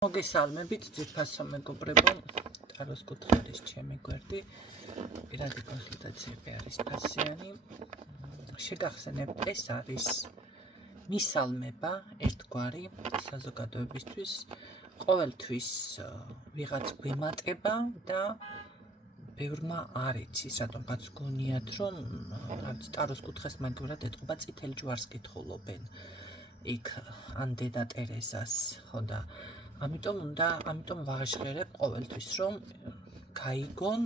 მოგესალმებით ძირფასო მეგობრებო, ტაროს კუთხეების ჩემი გვერდი, პირადი კონსულტაციები არის ფასიანი. შეგახსენებთ, ეს არის მისალმება ერთგვარი საზოგადოებისთვის, ყოველთვის ვიღაც გვემატება და ბევრმა არ იცის, რატომღაც გონიათ, რომ ტაროს კუთხეს მაგივრად ეტყობა წითელ ჯვარს კითხულობენ. იქ ან დედა ტერეზას, ხო და ამიტომ ვაჟღერებ ყოველთვის, რომ გაიგონ,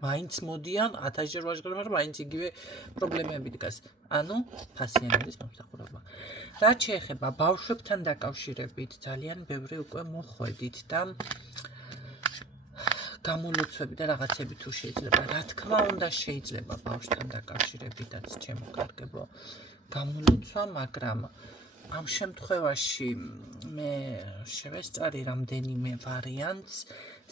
მაინც მოდიან, 1000-ჯერ ვაჟღერებ, მაგრამ მაინც იგივე პრობლემები დგას. ანუ ფასიანების მომსახურება. რაც შეეხება ბავშვებთან დაკავშირებით, ძალიან ბევრი უკვე მოხვედით და გამოლოცვები და რაღაცები თუ შეიძლება, რა თქმა უნდა შეიძლება ბავშვთან დაკავშირებითაც ჩემო კარგებო გამოლოცვა, მაგრამ ამ შემთხვევაში მე შევესწარი რამდენიმე ვარიანტს,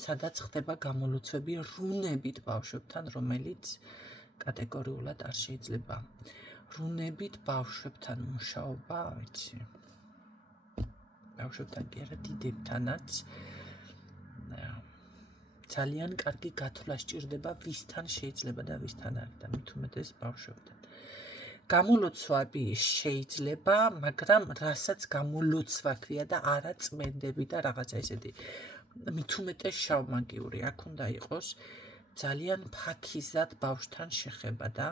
სადაც ხდება გამოლოცვები რუნებით ბავშვებთან, რომელიც კატეგორიულად არ შეიძლება. რუნებით ბავშვებთან მუშაობა, ვიცი. ბავშვებთან კი არა, დიდებთანაც ძალიან კარგი გათვლა სჭირდება, ვისთან შეიძლება და ვისთან არა და მით უმეტეს ბავშვებთან. გამოლოცვები შეიძლება, მაგრამ რასაც გამოლოცვა ქვია და არა წმენდები და რაღაცა ესეთი. მით უმეტეს შავმაგიური აქ უნდა იყოს ძალიან ფაქიზად ბავშვთან შეხება და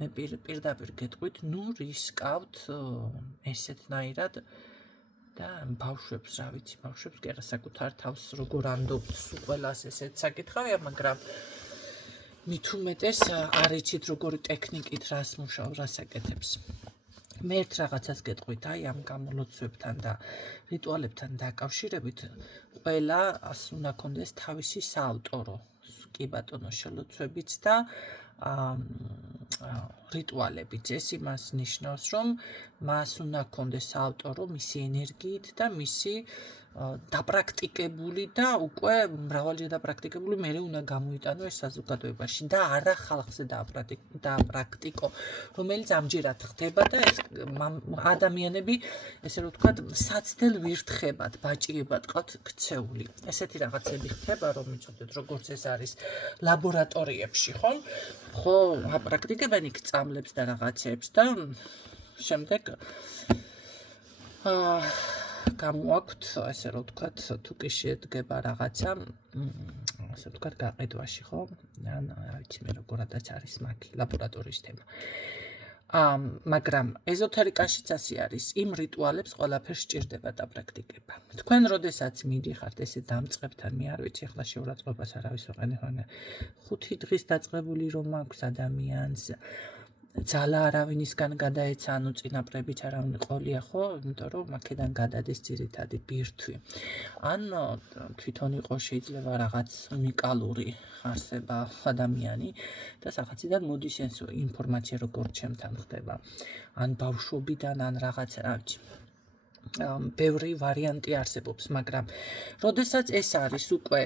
მე პირდაპირ გეტყვით, რისკავთ ესეთნაირად და ბავშვებს, რა ვიცი, ბავშვებს კი არა საკუთარ თავს როგორ ანდობთ, სულ ყველას ესეთ საკითხავია, მაგრამ მით უმეტეს არ იცით როგორი ტექნიკით რას მუშაობ, რას აკეთებს. მე ერთ რაღაცას გეტყვით, ამ გამოლოცვებთან და რიტუალებთან დაკავშირებით, ყველას უნდა კონდეს თავისი საავტორო, კი ბატონო, შელოცვებიც და რიტუალებიც. ეს იმას ნიშნავს, რომ მას უნდა კონდეს საავტორო მისი ენერგიით და მისი დაპრაქტიკებული და უკვე მრავალჯერ დაპრაქტიკებული მერე უნდა გამოიტანო ეს საზოგადოებაში და არა ხალხზე დაპრაქტიკო, რომელიც ამჯერად ხდება და ეს ადამიანები, ესე რომ ვთქვათ, საცდელ ვირთხებად, ბაჭიებად ყავთ ქცეული. ესეთი რაღაცები ხდება, რომ იცოდეთ, როგორც ეს არის ლაბორატორიებში, ხო, აპრაქტიკებენ იქ წამლებს და რაღაცებს და შემდეგ გამოაქვთ, ესე რომ ვთქვათ, თუ კი შედგება რაღაცა, ასე ვთქვათ, გაყიდვაში, ხო? ან რა ვიცი მე როგორადაც არის მაგ ლაბორატორიის თემა. მაგრამ ეზოთერიკაშიც ასე არის, იმ რიტუალებს ყველაფერს სჭირდება დაპრაქტიკება. თქვენ როდესაც მიდიხართ ესე დამწყებთან, მე არ ვიცი, ახლა შეურაცხყოფას არავის ვაყენებ, 5 დღის დაწყებული რომ აქვს ადამიანს, ძალა არავინისგან გადაეცა, ანუ წინაპრებიც არავინ ყოლია, ხო? იმიტომ რომ აქედან გადადის ძირითადი ბირთვი. ან თვითონ იყო შეიძლება რაღაც უნიკალური არსება ადამიანი და სახაციდან მოდის ეს ინფორმაცია როგორც ჩემთან ხდება. ან ბავშვობიდან, ან რაღაცა, რა ვიცი. ბევრი ვარიანტი არსებობს, მაგრამ როდესაც ეს არის უკვე,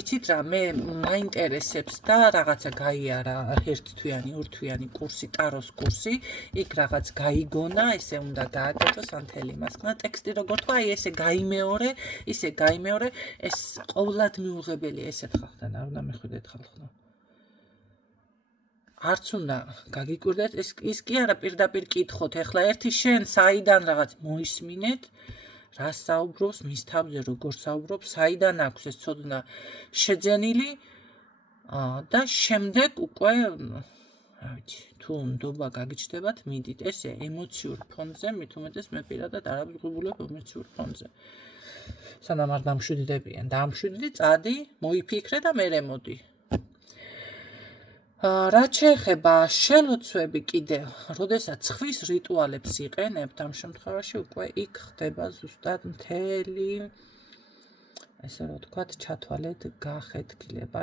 იცით რა, მე მაინტერესებს და რაღაცა გაიარა ერთთვიანი, ორთვიანი კურსი, ტაროს კურსი, იქ რაღაც გაიგონა, ესე უნდა გააკეთოს, ან თელი მასკნა, ტექსტი როგორ თქვა, ესე გაიმეორე, ეს ყოვლად მიუღებელია ესეთ ხალხთან, არ უნდა მეხვიდეთ ხალხო. არც უნდა გაგიკვირდეთ, ის კი არა პირდაპირ კითხოთ, ეხლა ერთი შენ საიდან რაღაც მოისმინეთ, რა საუბრობს, მის თავზე როგორ საუბრობს, საიდან აქვს ეს ცოდნა შეძენილი და შემდეგ უკვე, რა ვიცი, თუ ნდობა გაგიჩნდებათ, მიდით, ესე ემოციურ ფონზე, მით უმეტეს მე პირადად არ აღგებულებ ემოციურ ფონზე. სანამ არ დამშვიდდებიან, დამშვიდდი, წადი, მოიფიქრე და მერე მოდი. რაც შეეხება შელოცვები კიდევ, როდესაც ხვის რიტუალებს იყენებთ, ამ შემთხვევაში უკვე იქ ხდება ზუსტად მთელი, ესე რომ ვთქვათ, ჩათვალეთ გახეთქილება,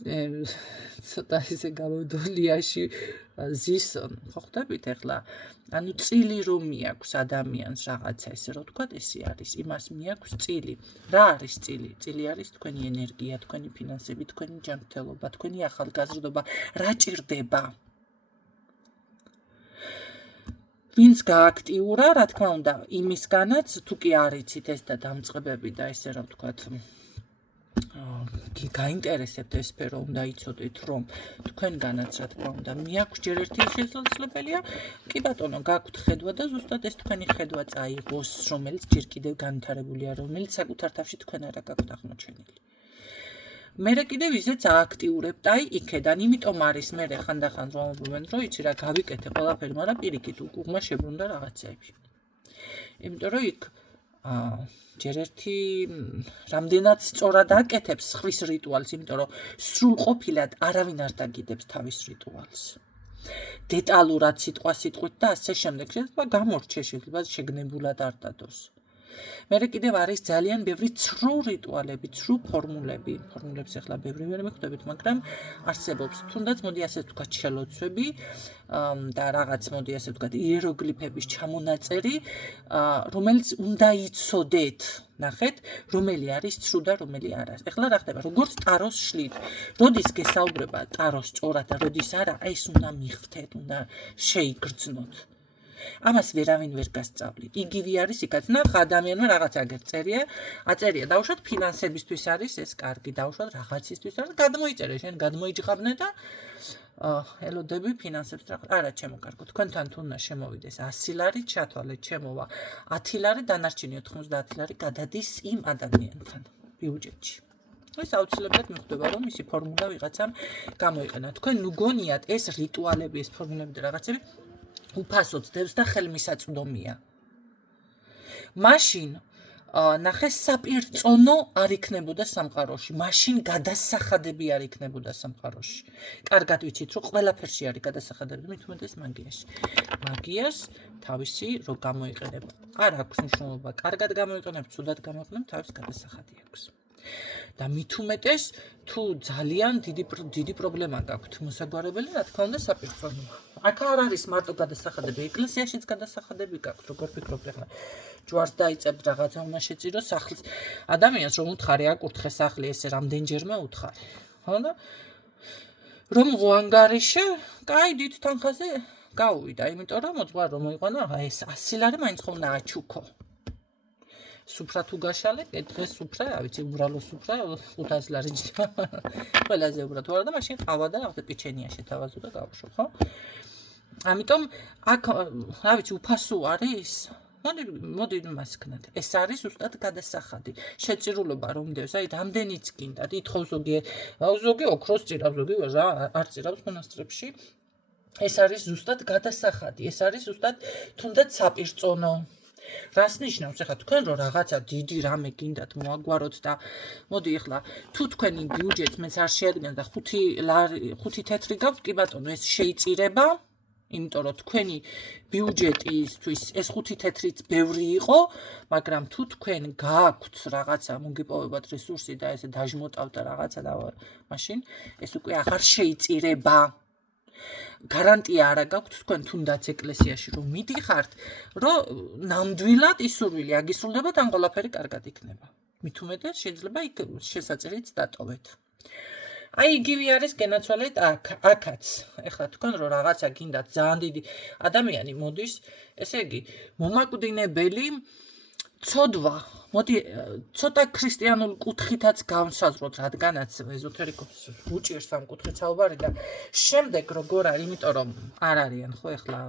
ცოტა ისე გამოდოლიაში ზის, ხო ხდებით ახლა, ანუ წილი რომ მიაქვს ადამიანს რაღაცა, ესე რომ ვთქვათ, ესე არის, იმას მიაქვს წილი. რა არის წილი? წილი არის თქვენი ენერგია, თქვენი ფინანსები, თქვენი ჯანმრთელობა, თქვენი ახალგაზრდობა, რა ჭირდება? ვინც გააქტიურა, რა თქმა უნდა, იმისგანაც თუ კი არ იცით ეს და დამწყებები და ესე რა ვთქვათ, გაინტერესებთ ეს სფერო, უნდა იცოდეთ, რომ თქვენგანაც რა თქმა უნდა, მიაქვს ჯერ ერთი შესაძლებელია, კი ბატონო, გაქვთ ხედვა და ზუსტად ეს თქვენი ხედვა წაიღოს, რომელიც ჯერ კიდევ განვითარებულია, რომელიც საკუთარ თავში თქვენ არა გაქვთ აღმოჩენილი. მერე კიდევ ისეც ააქტიურებთ, აი იქედან, იმიტომ არის მერე ხანდახან რომ ამბობენ, რომ იცი რა, გავიკეთე ყველაფერი, მაგრამ პირიქით უკუღმა შებრუნდა რაღაცეები. იმიტომ რომ იქ ჯერ ერთი რამდენად სწორად აკეთებს ხვის რიტუალს, იმიტომ რომ სრულყოფილად არავინ არ დაგიდებს თავის რიტუალს. დეტალურად სიტყვით და ასე შემდეგ შეიძლება გამორჩეს, შეიძლება შეგნებულად არ დადოს. მერე კიდევ არის ძალიან ბევრი ცრუ რიტუალები, ცრუ ფორმულებს ახლა ბევრი ვერ მიხვდებით, მაგრამ არსებობს, თუნდაც მოდი ასე ვთქვათ, შელოცვები და რაღაც მოდი ასე ვთქვათ, იეროგლიფების ჩამონაწერი, რომელიც უნდა იცოდეთ, ნახეთ, რომელი არის ცრუ და რომელი არა. ახლა რა ხდება, როგორც ტაროს შლით, როდის გესაუბრება ტაროს სწორად და როდის არა, ეს უნდა მიხვდეთ, უნდა შეიგრძნოთ. ამას ვერავინ ვერ გასწავლით. იგივე არის იქაც, ნახ ადამიანმა რაღაც აწერია, დაუშვათ ფინანსებისთვის არის ეს კარგი, დაუშვათ რაღაცისთვის არის, გადმოიწერე, შენ გადმოიჯღაბნე და ელოდები ფინანსებს რაღაც. არა, ჩემო კარგო, თქვენთან თუ უნდა შემოვიდეს 100 ლარი, ჩათვალეთ, შემოვა 10 ლარი, დანარჩენი 90 ლარი გადადის იმ ადამიანთან ბიუჯეტში. ეს აუცილებლად მიხვდება, რომ ისი ფორმულა ვიღაცამ გამოიყენა. თქვენ ნუ გონიათ ეს რიტუალები, ეს ფორმულები და რაღაცები უფასოდ დევს და ხელმისაწვდომია. მაშინ ნახე საპირწონო არ იქნებოდა სამყაროში, მაშინ გადასახადები არ იქნებოდა სამყაროში. კარგად ვიცით, რომ ყველაფერში არის გადასახადები, მით უმეტეს მაგიაში. მაგიას თავისი რო გამოიყენებ, არ აქვს მნიშვნელობა, კარგად გამოიყენებ, ცუდად გამოიყენებ, თავის გადასახადი აქვს. და მით უმეტეს თუ ძალიან დიდი პრობლემა გაქვთ მოსაგვარებელი, რა თქმა უნდა, საპირწონო. აქ არ არის მარტო გადასახადები, ეკლესიაშიც გადასახადები გაქვთ, როგორ ფიქრობთ ახლა. ჯვარს დაიწყებთ, რაღაცა უნდა შეწირო სახლის. ადამიანს რომ უთხარი აკურთხე სახლი, ესე რამდენჯერმე უთხარი. ხო და რომ მოანგარიშე, კაი დიდ თანხაზე გაუვიდა, იმიტომ რომ მოძღვარ რომ მოიყვანა, ეს 100 ლარი მაინც ხომ უნდა აჩუქო. სუფრა თუ გაშალე, დღეს სუფრა, რა ვიცი, უბრალო სუფრა 500 ლარი ჯდა. ყველაზე უბრალოდ ვარ და მაშინ ყავა და რაღაცა პიჩენია შეთავაზო და გავუშო, ხო? ამიტომ აქ, რა ვიცი, უფასო არის? მოდი მას ქნათ. ეს არის ზუსტად გადასახადი. შეწირულობა რომ დევს, აი რამდენიც გინდათ, ითხოვ ზოგი ოქროს წირავს, ზოგი რა არ წირავს მონასტრებში. ეს არის ზუსტად გადასახადი, ეს არის ზუსტად თუნდაც საპირწონო. რას ნიშნავს ახლა თქვენ რომ რაღაცა დიდი რამე გინდათ მოაგვაროთ და მოდი ახლა თუ თქვენი ბიუჯეტს მეც არ შეადგენს და 5 თეთრი გაქვთ, კი ბატონო, ეს შეიწირება, იმიტომ რომ თქვენი ბიუჯეტისთვის ეს 5 თეთრიც ბევრი იყო, მაგრამ თუ თქვენ გაქვთ რაღაცა მოგიპოვებათ რესურსი და ესე დაჟმოტავთ და რაღაცა და მაშინ ეს უკვე აღარ შეიწირება. გარანტია არა გაქვთ თქვენ თუნდაც ეკლესიაში რომ მიდიხართ, რომ ნამდვილად ისურვილი აგისრულდებათ, ან ყველაფერი კარგად იქნება. მით უმეტეს შეიძლება იქ შესაძლებელიც დატოვეთ. აი იგივე არის გენაცვალეთ აქაც. ეხლა თქვენ რომ რაღაცა გინდათ ძალიან დიდი ადამიანი მოდის, ესე იგი მომაკვდინებელი ცოდვა, მოდი ცოტა ქრისტიანულ კუთხითაც განსაზღვროთ, რადგანაც ეზოთერიკოს უჭირს ამ კუთხით საუბარი და შემდეგ როგორ არის, იმიტომ რომ არ არიან ხო ეხლა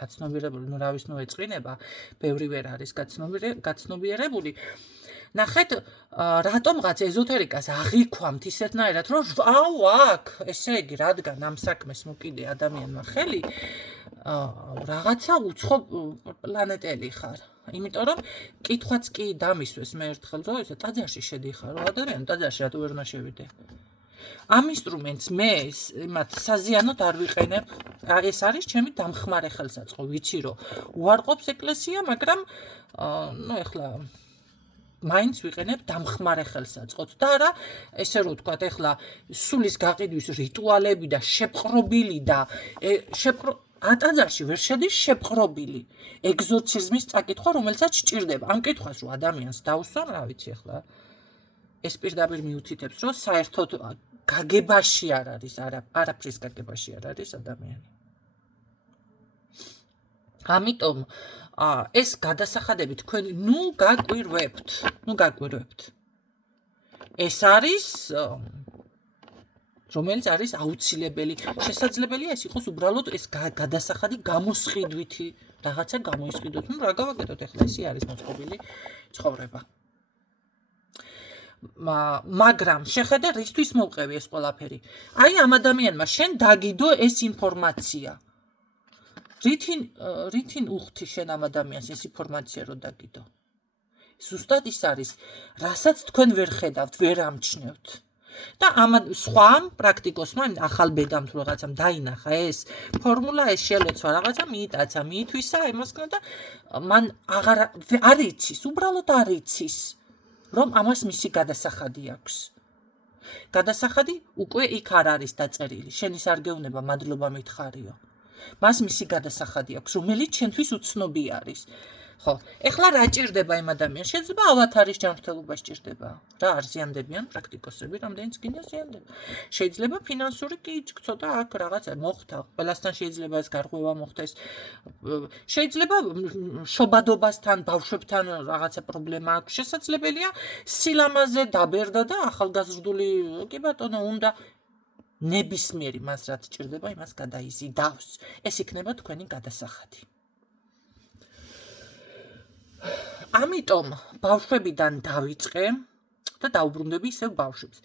გაცნობიერებული, ნუ რა ვის ნუ ეწყინება, ბევრი ვერ არის გაცნობიერებული. ნახეთ, რატომღაც ეზოთერიკას აღიქვამთ ისეთნაირად, რომ აუ აქ, ესე იგი, რადგან ამ საქმეს მოკიდე ადამიანმა ხელი, რაღაცა უცხო პლანეტელი ხარ. იმიტომ რომ კითხვაც კი დამისვეს მე ერთხელ, რომ ესე ტაძარში შედიხარ, რომ ადამიანი ტაძარში რატო ვერ უნდა შევიდე. ამ ინსტრუმენტს მე იმათ საზიანოდ არ ვიყენებ. ეს არის ჩემი დამხმარე ხელსაწყო, ვიცი რომ უარყოფს ეკლესია, მაგრამ ნუ ეხლა მაინც ვიყენებ დამხმარე ხელსაწყოთ და არა ესე რომ ვთქვათ, ეხლა სულის გაყიდვის რიტუალები და შეპყრობილი და ატაძარში ვერ შედის შეპყრობილი ეგზორციზმის წაკითხვა, რომელსაც სჭირდება. ამ კითხვას რომ ადამიანს დაუსვან, რა ვიცი ახლა ეს პირდაპირ მიუთითებს, რომ საერთოდ გაგებაში არ არის, არაფრის გაგებაში არ არის ადამიანი. ამიტომ ეს გადასახადები თქვენ გაგვირვებთ. ეს არის რომელიც არის აუცილებელი. შესაძლებელია ეს იყოს უბრალოდ ეს გადასახადი გამოსყიდვითი რაღაცა გამოისყიდოთ. რა გავაკეთოთ ახლა ეს არის მოწყობილი ცხოვრება. მაგრამ შეხედე რისთვის მოვყევი ეს ყველაფერი. აი ამ ადამიანმა შენ დაგიდო ეს ინფორმაცია. რითინ უხდი შენ ამ ადამიანს ეს ინფორმაცია რო დაგიდო? ზუსტად ის არის, რასაც თქვენ ვერ ხედავთ, ვერ ამჩნევთ. და ამ სხვა პრაქტიკოსმა ახალ ბედამ თუ რაღაცამ დაინახა ეს ფორმულა, ეს შელოცვა რაღაცა მიიტაცა, მიითვისა იმასკენ და მან არ იცის, უბრალოდ არ იცის, რომ ამას მისი გადასახადი აქვს. გადასახადი უკვე იქ არ არის დაწერილი. შენი სარგეუნება მადლობა მითხარიო. მას მისი გადასახადი აქვს, რომელიც ჩვენთვის უცნობი არის. ხო, ეხლა რა ჭირდება იმ ადამიანს? შეიძლება ავათარის ჯანმრთელობა სჭირდება. რა არ ზიანდებიან პრაქტიკოსები, რამდენიც გინდა ზიანდება. შეიძლება ფინანსური კი ცოტა აქ რაღაცა მოხდა. ყველასთან შეიძლება ეს გარღვევა მოხდეს. შეიძლება შობადობასთან, ბავშვებთან რაღაცა პრობლემა აქვს. შესაძლებელია სილამაზე დაბერდა და ახალგაზრდული კი ბატონო უნდა ნებისმიერი მას რაც ჭირდება, იმას გადაიზიდავს. ეს იქნება თქვენი გადასახადი. ამიტომ ბავშვებიდან დავიწყე და დაუბრუნდები ისევ ბავშვებს.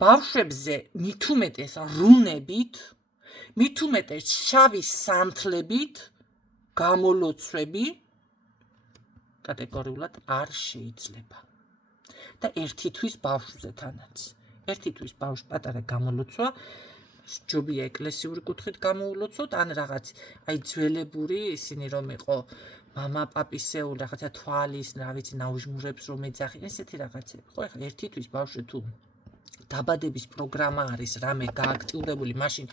ბავშვებზე მით უმეტეს რუნებით, მით უმეტეს შავი სანთლებით გამოლოცვები კატეგორიულად არ შეიძლება. და ერთი თვის ბავშვზე თანაც. ერთი თვის ბავშვ პატარა გამოლოცვა ჯობია ეკლესიური კუთხით გამოულოცოთ, ან რაღაც აი ძველებური ისინი რომ იყო мама პაპისეულ რაღაცა თვალის, რა ვიცი, ნაუჟმურებს რომ ეძახი, ესეთი რაღაცები. ხო, ეხლა ერთი თვის ბავშვი თუ დაბადების პროგრამა არის რამე გააქტიურებული, მაშინ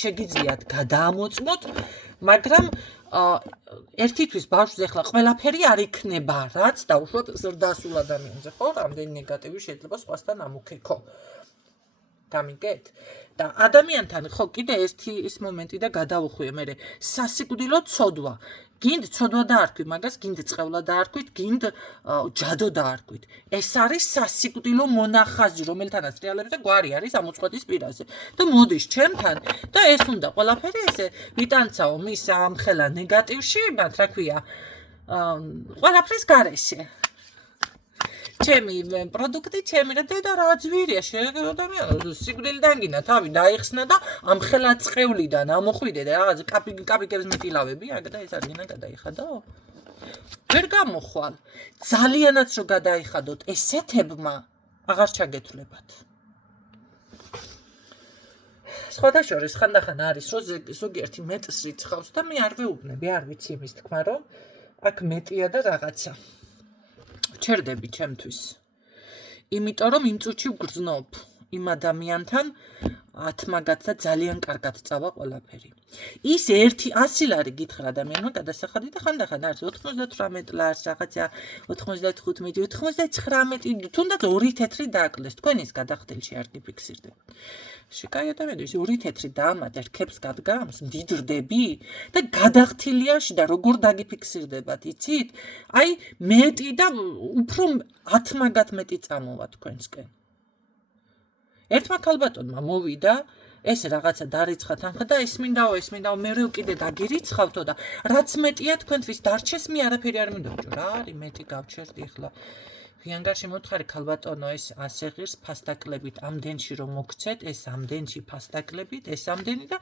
შეგიძლიათ გადაამოწმოთ, მაგრამ ერთი თვის ბავშვზე ახლა ყველაფერი არ იქნება, რაც დაუშვათ ზრდასრულ ადამიანზე, ხო? რამდენი ნეგატივი შეიძლება სხვასთან ამოქეკო. გამიგეთ? და ადამიანთან ხო კიდე ერთი ის მომენტი და გადავუხვიე მე სასიკვდილო ცოდვა. გინდ ცოდვა დაარქვი მაგას, გინდ წყევლა დაარქვით, გინდ ჯადო დაარქვით. ეს არის სასიკვდილო მონახაზი, რომელთანაც რეალებზე გვარი არის ამოწყვეტის პირაზე. და მოდის ჩემთან და ეს უნდა ყველაფერი ესე ვიტანცაო მის ამხელა ნეგატივში, მათ რა ქვია, ყველაფრის გარეშე. ჩემი პროდუქტი, ჩემი რა დედა რა ძვირია, ადამიანო, სიკვდილიდან გინდა თავი დაიხსნა და ამხელა წყევლიდან ამოხვიდე და რაღაც კაპიკებს მეტილავები, და ეს არ გინდა გადაიხადო? ვერ გამოხვალ. ძალიანაც რო გადაიხადოთ ესეთებმა, აღარ ჩაგეთვლებათ. სხვადასხვა ხანდახან არის, რომ ზოგიერთი მეტს რიცხავს და მე არ ვეუბნები, არ ვიცი იმის თქმა, რომ აქ მეტია და რაღაცა. ჩერდები ჩემთვის. იმიტომ რომ იმ წუთში ვგრძნობ იმ ადამიანთან ათმაგად და ძალიან კარგად წავა ყველაფერი. ის 100 ლარი გითხრა ადამიანმა გადასახადი და ხანდახან არის 98 ლარს, რაღაცა 95, 99, თუნდაც 2 თეთრი დააკლდეს. თქვენ ის გადახდელში არ გიფიქსირდებთ. შეკაი ადამიანები 2 თეთრი დაამატე რქებს გადგამს, მდიდრდები და გადახთილიაში და როგორ დაგიფიქსირდებათ, იცით? აი მეტი და უფრო ათმაგად მეტი წამოვა თქვენსკენ. ერთმა ქალბატონმა მოვიდა, ეს რაღაცა დარიცხა თანხა და ესმინდაო, მე კიდე დაგირიცხავთო და რაც მეტია თქვენთვის დარჩეს, მე არაფერი არ მინდა ბიჭო, რა არის მეტი გავჩერდი ახლა. ღიანგარში მოთხარი ქალბატონო ეს ასე ღირს ფასდაკლებით ამდენში რომ მოგცეთ, ეს ამდენში ფასდაკლებით, ეს ამდენი და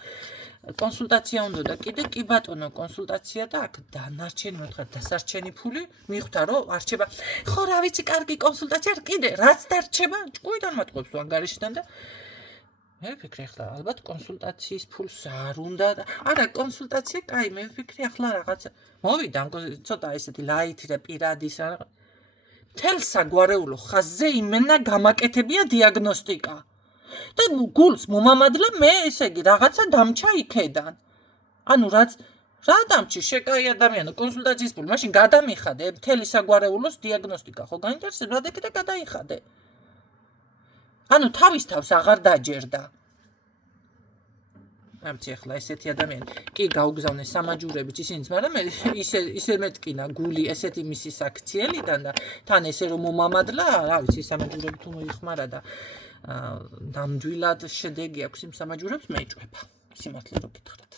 კონსულტაცია უნდა და კიდე კი ბატონო კონსულტაცია და აქ დანარჩენი მოთხარი დასარჩენი ფული მიხვდა რომ არჩება. ხო რა ვიცი, კარგი კონსულტაცია კიდე რაც დარჩება, ჭკუიდან მატყობს თუ ანგარიშიდან და მე ვფიქრე ახლა ალბათ კონსულტაციის ფულს არ უნდა და არა კონსულტაცია კაი, მე ვფიქრე ახლა რაღაცა მოვიდა ცოტა ესეთი ლაითი და პირადის რა თელ საგვარეულო ხაზზე იმენა გამაკეთებია დიაგნოსტიკა. და გულს მომამადლა მე ესე იგი რაღაცა დამჩა იქედან. ანუ რაც რა დამჩი შეკაი ადამიანო კონსულტაციის ფული, მაშინ გადამიხადე მთელი საგვარეულოს დიაგნოსტიკა, ხო გაინტერესებდა და კიდე გადაიხადე. ანუ თავის თავს აღარ დაჯერდა. ამცი ახლა ესეთი ადამიანი კი გაუგზავნეს სამაჯურებით ისინიც, მაგრამ ისე მეტკინა გული ესეთი მისი საქციელიდან და თან ესე რომ მომამადლა, რა ვიცი, სამაჯურებით თუ მოიხმარა და ნამდვილად შედეგი აქვს იმ სამაჯურებს მეჭვება. სიმართლე რო გითხრათ.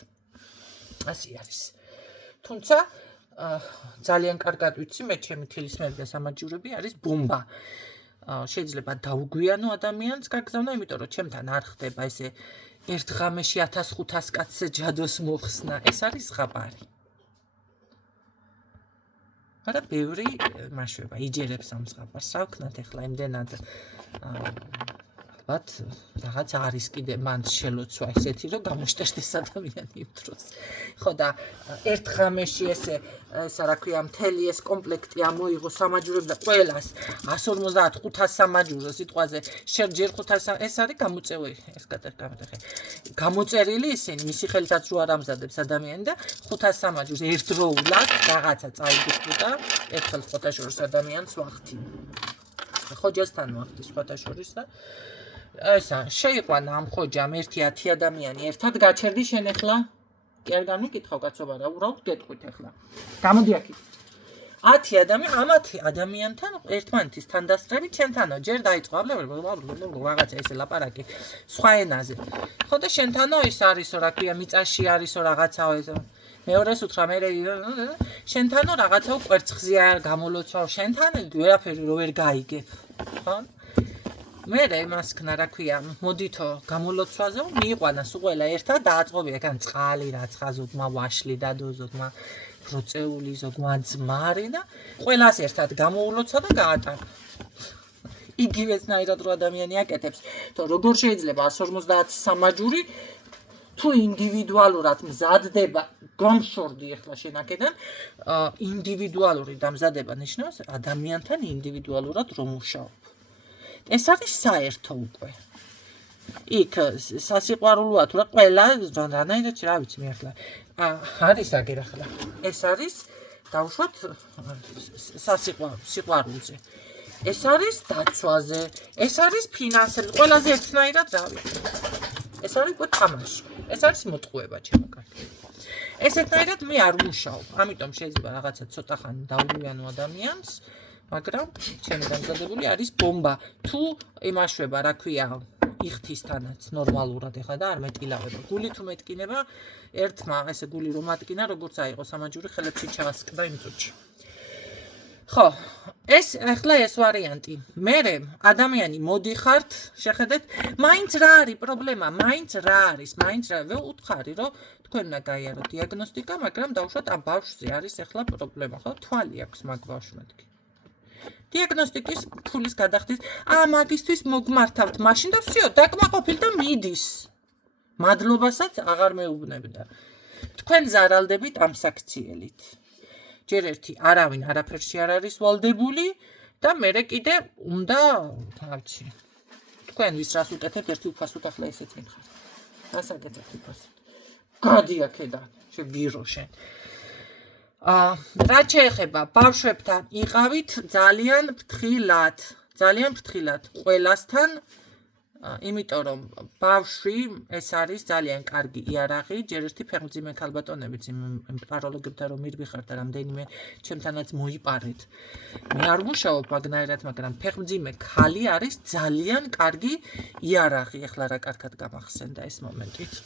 ასე არის. თუმცა ძალიან კარგად ვიცი მე ჩემი თილისმერი და სამაჯურები არის ბომბა. შეიძლება დაუგვიანო ადამიანს გაგზავნა, იმიტომ რომ ჩემთან არ ხდება ესე ერთ ღამეში 1500 კაცზე ჯადოს მოხსნა. ეს არის ზღაპარი. მაგრამ ბევრი მაშვება, იჯერებს ამ ზღაპარს. რა ვქნათ ახლა იმდენად ალბათ რაღაც არის კიდე მან შელოცვა ესეთი, რომ გამოშტერდეს ადამიანი იმ დროს. ხო და ერთ ღამეში ესე რა ქვია, მთელი ეს კომპლექტი ამოიღო სამაჯურებს და ყველას 150-500 სამაჯურო სიტყვაზე შერჯერ 500 ეს არის გამოწეული, ეს გამოწერილი ისინი მისი ხელითაც რო არ ამზადებს ადამიანი და 500 სამაჯურს ერთდროულად რაღაცა წაიგიხდა ერთხელ ფოტოშორის ადამიანს ვახთი. ხოჯასთან ვახთი ფოტოშორის და ესა შეიყვანა ამ ხოჯამ 1-10 ადამიანი ერთად გაჩერდი შენ ახლა კი არ გამიკითხავ კაცობა რა უბრალოდ გეტყვით ახლა გამოდი აქ 10 ადამიანი ამ 10 ადამიანთან ერთმანეთის თანდასწრებით შენთანო ჯერ დაიწყო რაღაცა ესე ლაპარაკი სხვა ენაზე ხო და შენთანო ის არისო რა ქვია მიწაში არისო რაღაცაო ეს მეორეს უთხრა მე შენთანო რაღაცაო კვერცხზე არ გამოლოცავ შენთან ვერაფერი რო ვერ გაიგებ ხო მე იმას ქნა რა ქვია მოდითო გამოლოცვაზე მიიყვანა სულ ყველა ერთად დააწყობია კან წყალი რაც ხაზოდმა ვაშლი დადოზოდმა პროცეული ზოგმა ძმარი და ყველას ერთად გამოულოცა და გაატარა იგივესნაირად რო ადამიანი აკეთებს თუ როგორ შეიძლება 150 სამაჯური თუ ინდივიდუალურად მზადდება გამშორდი ახლა შენ აქედან ინდივიდუალური დამზადება ნიშნავს ადამიანთან ინდივიდუალურად რომ მუშაობ ეს არის საერთო უკვე. იქ სასიყვარულოა თუ რა ყველა რანაირად რა ვიცი მე ახლა. არის აგერ ახლა. ეს არის დავუშვათ სიყვარულზე. ეს არის დაცვაზე, ეს არის ფინანსებზე, ყველაზე ერთნაირად რა ვიცი. ეს არის უკვე თამაში. ეს არის მოტყუება ჩემო კარგი. ესეთნაირად მე არ ვმუშაობ. ამიტომ შეიძლება რაღაცა ცოტა ხანი დაუგვიანო ადამიანს მაგრამ ჩემი დამზადებული არის ბომბა. თუ იმაშვება, რა ქვია, იხთისთანაც ნორმალურად ეხლა და არ მეტკილავება. გული თუ მეტკინება, ერთმა ესე გული რომ ატკინა, როგორც აიღო სამაჯური ხელებში ჩაასკდა იმ წუთში. ხო, ეს ახლა ეს ვარიანტი. მე ადამიანი მოდიხართ, შეხედეთ, მაინც რა არის პრობლემა, მაინც რა არის, მაინც რა უთხარი, რომ თქვენ უნდა გაიაროთ დიაგნოსტიკა, მაგრამ დავუშვათ ამ ბავშვზე არის ახლა პრობლემა, ხო? თვალი აქვს მაგ ბავშვს მეთქი. დიაგნოსტიკის ფულის გადახდის მაგისთვის მოგმართავთ მაშინ და всё დაკმაყოფილ და მიდის მადლობასაც აღარ მეუბნებდა თქვენ ზარალდებით ამ საქციელით ჯერ ერთი არავინ არაფერში არ არის ვალდებული და მერე კიდე უნდა თავში თქვენ ვის რას უტეთებთ ერთი უფასოდ ახლა ესეც მითხარ რას აკეთებთ უფასოდ გადი აქედან შევირო შენ რა შეეხება ბავშვებთან იყავით ძალიან ფრთხილად ყველასთან იმიტომ რომ ბავშვი ეს არის ძალიან კარგი იარაღი ჯერ ერთი ფეხმძიმე ქალბატონებიც იმ პარალოგებთან რომ მირბიხართ და რამდენიმე ჩემთანაც მოიპარეთ მე არ მუშაობ მაგნაირად მაგრამ ფეხმძიმე ქალი არის ძალიან კარგი იარაღი ეხლა რა კარგად გამახსენდა ეს მომენტიც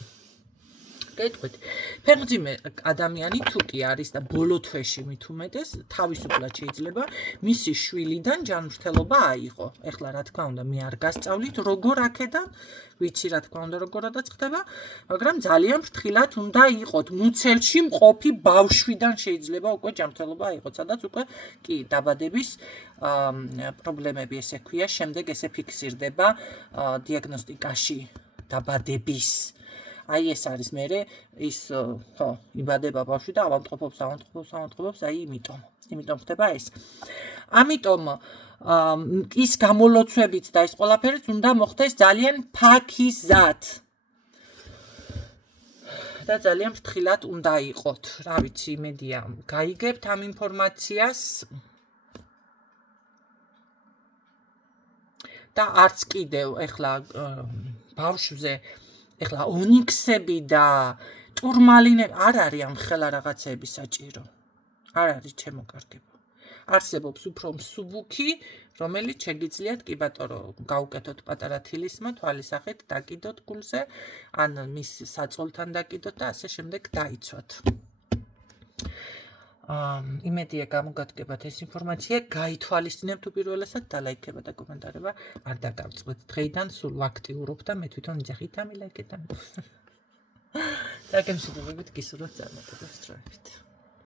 გეტყვით ფეხმძიმე ადამიანი თუ კი არის და ბოლო თვეში მით უმეტეს თავისუფლად შეიძლება მისი შვილიდან ჯანმრთელობა აიღო ეხლა რა თქმა უნდა მე არ გასწავლით როგორ აქედან ვიცი რა თქმა უნდა როგორადაც ხდება მაგრამ ძალიან ფრთხილად უნდა იყოთ მუცელში მყოფი ბავშვიდან შეიძლება უკვე ჯანმრთელობა აიღოთ სადაც უკვე კი დაბადების პრობლემები ესე ქვია შემდეგ ესე ფიქსირდება დიაგნოსტიკაში დაბადების აი ეს არის მე ის ხო იბადება ბავშვი და ავადმყოფობს აი იმიტომ ხდება ეს ამიტომ ის გამოლოცვებიც და ეს ყველაფერიც უნდა მოხდეს ძალიან ფაქიზად და ძალიან ფრთხილად უნდა იყოთ რა ვიცი იმედია გაიგებთ ამ ინფორმაციას და არც კიდევ ეხლა ბავშვზე ეხლა ონიქსები და ტურმალინები არ არის ამ ხელა რაღაცეები საჭირო. არ არის ჩემო კარგებო. არსებობს უფრო მსუბუქი, რომელიც შეგიძლიათ კი ბატონო გავუკეთოთ პატარა თილისმა, თვალისახით დაკიდოთ გულზე, ან მის საწოლთან დაკიდოთ და ასე შემდეგ დაიცვათ. იმედია გამოგადგებათ ეს ინფორმაცია, გაითვალისწინებთ უპირველესად და ლაიქება და კომენტარება არ დაგავწყვეთ. დღეიდან სულ ვაქტიურობ და მე თვითონ იძახით ამილაიქეთ და დაგემშვიდობებით გისურვებთ წარმატებებს დროებით.